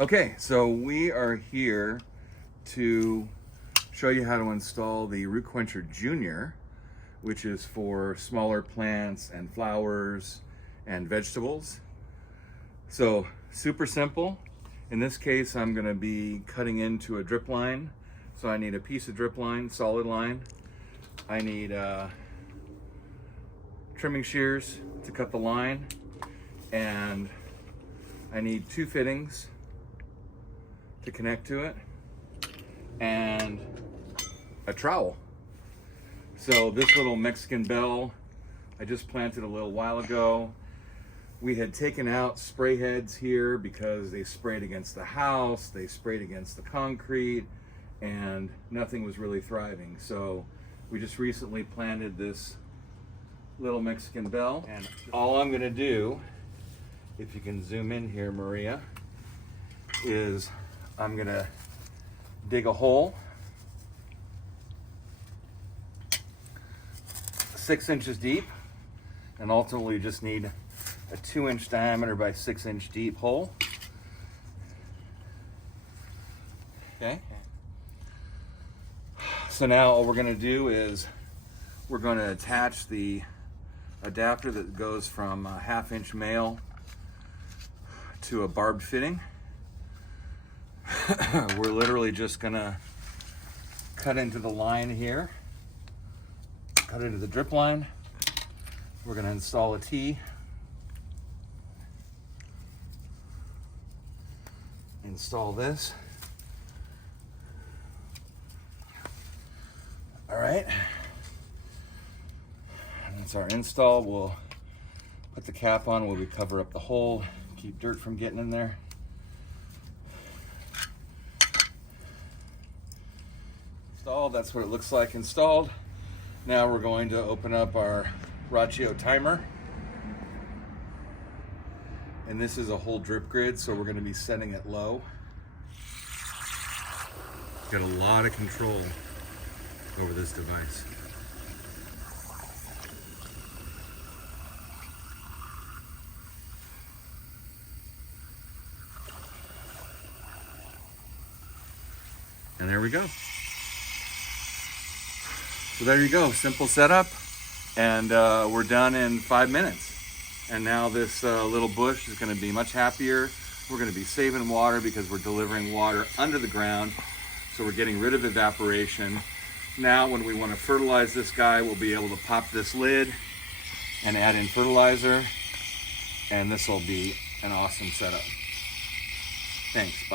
Okay, so we are here to show you how to install the Root Quencher Junior, which is for smaller plants and flowers and vegetables. So super simple. In this case, I'm going to be cutting into a drip line. So I need a piece of drip line, solid line. I need trimming shears to cut the line, and I need 2 fittings to connect to it, and a trowel. So this little Mexican bell I just planted a little while ago. We had taken out spray heads here because they sprayed against the house, they sprayed against the concrete, and nothing was really thriving. So we just recently planted this little Mexican bell, and all I'm gonna do, if you can zoom in here, Maria, is I'm gonna dig a hole 6 inches deep, and ultimately you just need a 2-inch diameter by 6-inch deep hole. Okay. So now all we're gonna do is we're gonna attach the adapter that goes from a 1/2-inch male to a barbed fitting. We're literally just gonna cut into the line here, cut into the drip line. We're gonna install a T, install this. All right, and that's our install. We'll put the cap on while we cover up the hole, keep dirt from getting in there. Installed, that's what it looks like installed. Now we're going to open up our ratio timer. And this is a whole drip grid, so we're going to be setting it low. Got a lot of control over this device. And there we go. So there you go, simple setup, and we're done in 5 minutes. And now this little bush is going to be much happier. We're going to be saving water because we're delivering water under the ground, so we're getting rid of evaporation. Now when we want to fertilize this guy, we'll be able to pop this lid and add in fertilizer, and this will be an awesome setup. Thanks, bye.